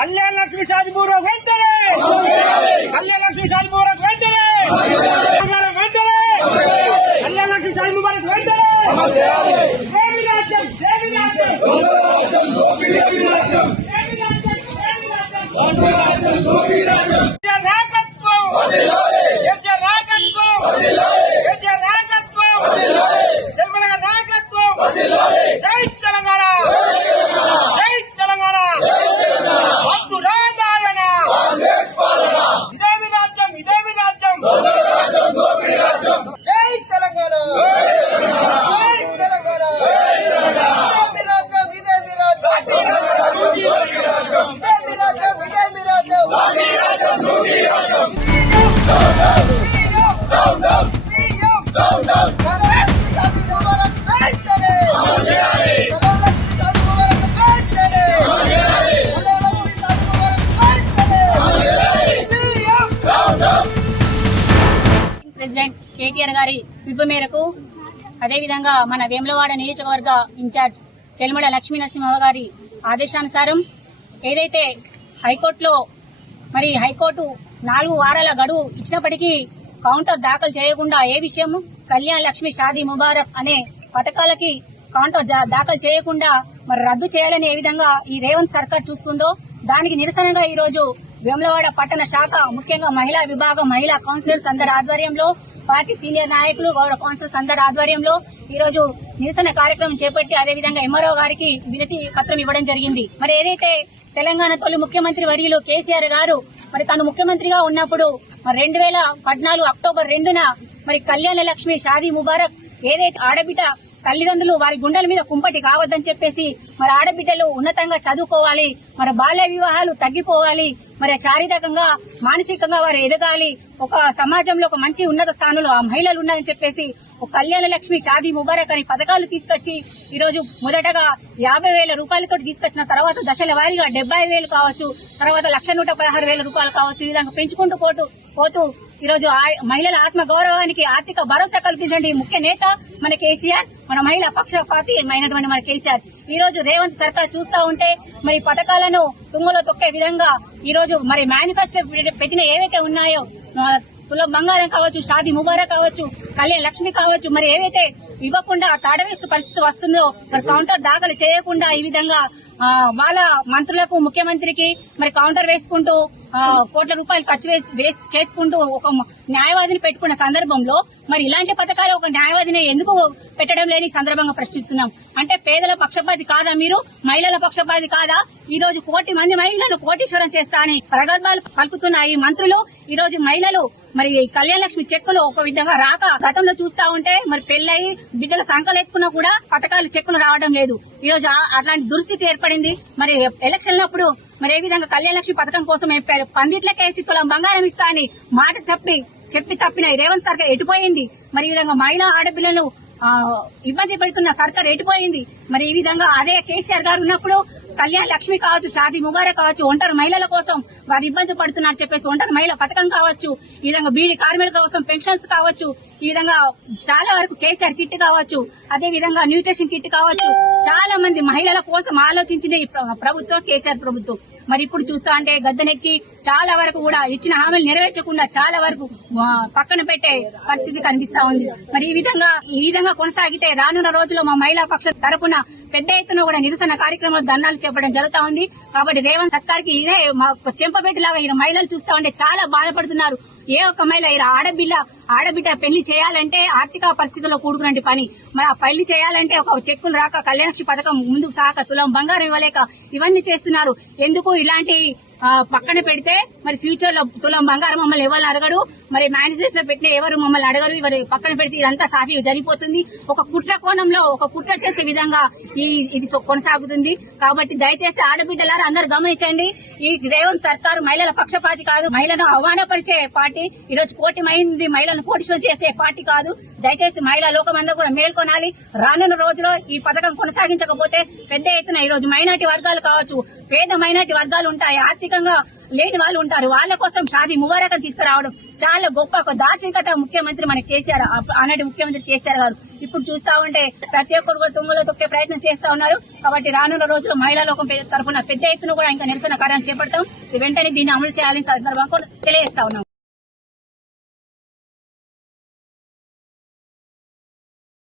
కళ్యాణ లక్ష్మి షాది పూర్వక వెంటనే కళ్యాణ లక్ష్మి షాది పూర్వక వెంటనే కళ్యాణ లక్ష్మి షాది ముబారక్ వెంటనే ప్రెసిడెంట్ కేటీఆర్ గారి పిలుపు మేరకు అదేవిధంగా మన వేములవాడ నియోజకవర్గ ఇన్ఛార్జ్ చెల్మడ లక్ష్మీ నరసింహ గారి ఆదేశానుసారం ఏదైతే హైకోర్టులో హైకోర్టు 4 వారాల గడువు ఇచ్చినప్పటికీ కౌంటర్ దాఖలు చేయకుండా ఏ విషయం కళ్యాణ్ లక్ష్మి షాదీ ముబారక్ అనే పథకాలకి కౌంటర్ దాఖలు చేయకుండా రద్దు చేయాలని ఏ విధంగా ఈ రేవంత్ సర్కార్ చూస్తుందో దానికి నిరసనగా ఈ రోజు వేములవాడ పట్టణ శాఖ ముఖ్యంగా మహిళా విభాగం మహిళా కౌన్సిలర్స్ అందరి ఆధ్వర్యంలో పార్టీ సీనియర్ నాయకులు గౌరవ కౌన్సిలర్స్ అందరి ఆధ్వర్యంలో ఈ రోజు నిరసన కార్యక్రమం చేపట్టి అదేవిధంగా ఎంఆర్ఓ గారికి వినతి పత్రం ఇవ్వడం జరిగింది. మరి ఏదైతే తెలంగాణ తొలి ముఖ్యమంత్రి వర్యులు కేసీఆర్ గారు తను ముఖ్యమంత్రిగా ఉన్నప్పుడు 2014 అక్టోబర్ 2న కళ్యాణ లక్ష్మి షాదీ ముబారక్ ఏదైతే ఆడబిడ్డ తల్లిదండ్రులు వారి గుండెల మీద కుంపటి కావద్దని చెప్పేసి ఆడబిడ్డలు ఉన్నతంగా చదువుకోవాలి, బాల్య వివాహాలు తగ్గిపోవాలి, శారీరకంగా మానసికంగా వారు ఎదగాలి, ఒక సమాజంలో ఒక మంచి ఉన్నత స్థానంలో ఆ మహిళలు ఉన్నారని చెప్పేసి ఒక కళ్యాణ లక్ష్మి షాదీ ముబారక్ అని పథకాలు తీసుకొచ్చి ఈ రోజు మొదటగా 50,000 రూపాయలతో తీసుకొచ్చిన తర్వాత దశల వారీగా 75,000 కావచ్చు, తర్వాత 1,116,000 రూపాయలు కావచ్చు, ఈ విధంగా పెంచుకుంటూ పోతూ ఈ రోజు మహిళల ఆత్మ గౌరవానికి ఆర్థిక భరోసా కల్పించండి ముఖ్య నేత మన కేసీఆర్, మన మహిళా పక్షపాతి అయినటువంటి మన కేసీఆర్. ఈ రోజు రేవంత్ సర్కార్ చూస్తా ఉంటే పథకాలను తుంగలో తొక్కే విధంగా ఈ రోజు మేనిఫెస్టో పెట్టిన ఏవైతే ఉన్నాయో తులం బంగారం కావచ్చు, షాదీ ముబారక్ కావచ్చు, కళ్యాణ లక్ష్మి కావచ్చు, ఏవైతే ఇవ్వకుండా తాడవేస్తూ పరిస్థితి వస్తుందో కౌంటర్ దాఖలు చేయకుండా ఈ విధంగా వాళ్ళ మంత్రులకు ముఖ్యమంత్రికి కౌంటర్ వేసుకుంటూ కోట్ల రూపాయలు ఖర్చు చేసుకుంటూ ఒక న్యాయవాదిని పెట్టుకున్న సందర్భంలో ఇలాంటి పథకాలు ఒక న్యాయవాదిని ఎందుకు పెట్టడం లేని సందర్భంగా ప్రశ్నిస్తున్నాం. అంటే పేదల పక్షపాతి కాదా మీరు? మహిళల పక్షపాతి కాదా? ఈ రోజు 1 కోటి మంది మహిళలను కోటీశ్వరం చేస్తా అని ప్రగల్భాలు పలుకుతున్న ఈ మంత్రులు ఈ రోజు మహిళలు కళ్యాణ లక్ష్మి చెక్కులు ఒక విధంగా రాక గతంలో చూస్తా ఉంటే పెళ్లయి బిడ్డల సంకలు ఎత్తుకున్నా కూడా పథకాలు చెక్కులు రావడం లేదు. ఈ రోజు అట్లాంటి దుస్థితి ఏర్పడింది. ఎలక్షన్లప్పుడు ఏ విధంగా కళ్యాణ లక్ష్మి పథకం కోసం పందిట్లకేసి తులం బంగారం ఇస్తా అని మాట చెప్పి తప్పిన రేవంత్ సర్కార్ ఎటుపోయింది? ఈ విధంగా మహిళా ఆడపిల్లలను ఇబ్బంది పెడుతున్న సర్కార్ ఎటుపోయింది? ఈ విధంగా అదే కేసీఆర్ గారు ఉన్నప్పుడు కళ్యాణ లక్ష్మి కావచ్చు, షాదీ ముబారక్ కావచ్చు, ఒంటరి మహిళల కోసం వారు ఇబ్బంది పడుతున్నారు చెప్పేసి ఒంటరి మహిళ పథకం కావచ్చు, ఈ విధంగా బీడీ కార్మికుల కోసం పెన్షన్స్ కావచ్చు, ఈ విధంగా చాలా వరకు కేసీఆర్ కిట్ కావచ్చు, అదే విధంగా న్యూట్రిషన్ కిట్ కావచ్చు, చాలా మంది మహిళల కోసం ఆలోచించిన ఈ ప్రభుత్వం కేసీఆర్ ప్రభుత్వం. ఇప్పుడు చూస్తా అంటే గద్దెనెక్కి చాలా వరకు కూడా ఇచ్చిన హామీలు నెరవేర్చకుండా చాలా వరకు పక్కన పెట్టే పరిస్థితి కనిపిస్తా ఉంది. ఈ విధంగా కొనసాగితే రానున్న రోజుల్లో మా మహిళా పక్షం తరపున పెద్ద ఎత్తున కూడా నిరసన కార్యక్రమాలు ధర్నాలు చేపట్టడం జరుగుతా ఉంది. కాబట్టి రేవంత్ సర్కార్ కి ఇదే చెంపబెట్టిలాగా ఈ మహిళలు చూస్తా ఉంటే చాలా బాధపడుతున్నారు. ఏ ఒక్క మహిళ ఆడబిడ్డ పెళ్లి చేయాలంటే ఆర్థిక పరిస్థితుల్లో కూడుకున్నటువంటి పని. ఆ పెళ్లి చేయాలంటే ఒక చెక్కులు రాక కళ్యాణ లక్ష్మి పథకం ముందుకు సాక తులం బంగారం ఇవ్వలేక ఇవన్నీ చేస్తున్నారు. ఎందుకు ఇలాంటి పక్కన పెడితే మరి ఫ్యూచర్ లో తులం బంగారం మమ్మల్ని ఎవరు అడగడు, మరి మేనిఫెస్టో పెట్టిన ఎవరు మమ్మల్ని అడగరు. ఇవరు పక్కన పెడితే ఇదంతా సాఫీ జరిగిపోతుంది. ఒక కుట్ర కోణంలో ఒక కుట్ర చేసే విధంగా ఇది కొనసాగుతుంది. కాబట్టి దయచేసి ఆడబిడ్డలారా అందరూ గమనించండి. ఈ రేవంత్ సర్కారు మహిళల పక్షపాతి కాదు, మహిళను అవమానపరిచే పార్టీ. ఈ రోజు కోటి మంది మహిళలను కోటిశ్వం చేసే పార్టీ కాదు. దయచేసి మహిళా లోకమందరూ కూడా మేల్కొనాలి. రానున్న రోజులో ఈ పథకం కొనసాగించకపోతే పెద్ద ఎత్తున ఈ రోజు మైనార్టీ వర్గాలు కావచ్చు, పేద మైనార్టీ వర్గాలు ఉంటాయి, ఆర్థికంగా లేని వాళ్ళు ఉంటారు. వాళ్ళ కోసం షాదీ ముబారకం తీసుకురావడం చాలా గొప్ప దార్శనికత ముఖ్యమంత్రి మన కేసీఆర్, ఆనాటి ముఖ్యమంత్రి కేసీఆర్ గారు. ఇప్పుడు చూస్తా ఉంటే ప్రతి ఒక్కరు కూడా తుంగలో తొక్కే ప్రయత్నం చేస్తా ఉన్నారు. కాబట్టి రానున్న రోజుల్లో మహిళా లోకం తరఫున పెద్ద ఎత్తున కూడా ఇంకా నిరసన కార్యాలు చేపడతాం. వెంటనే దీన్ని అమలు చేయాలని సందర్భంగా తెలియజేస్తా ఉన్నాం.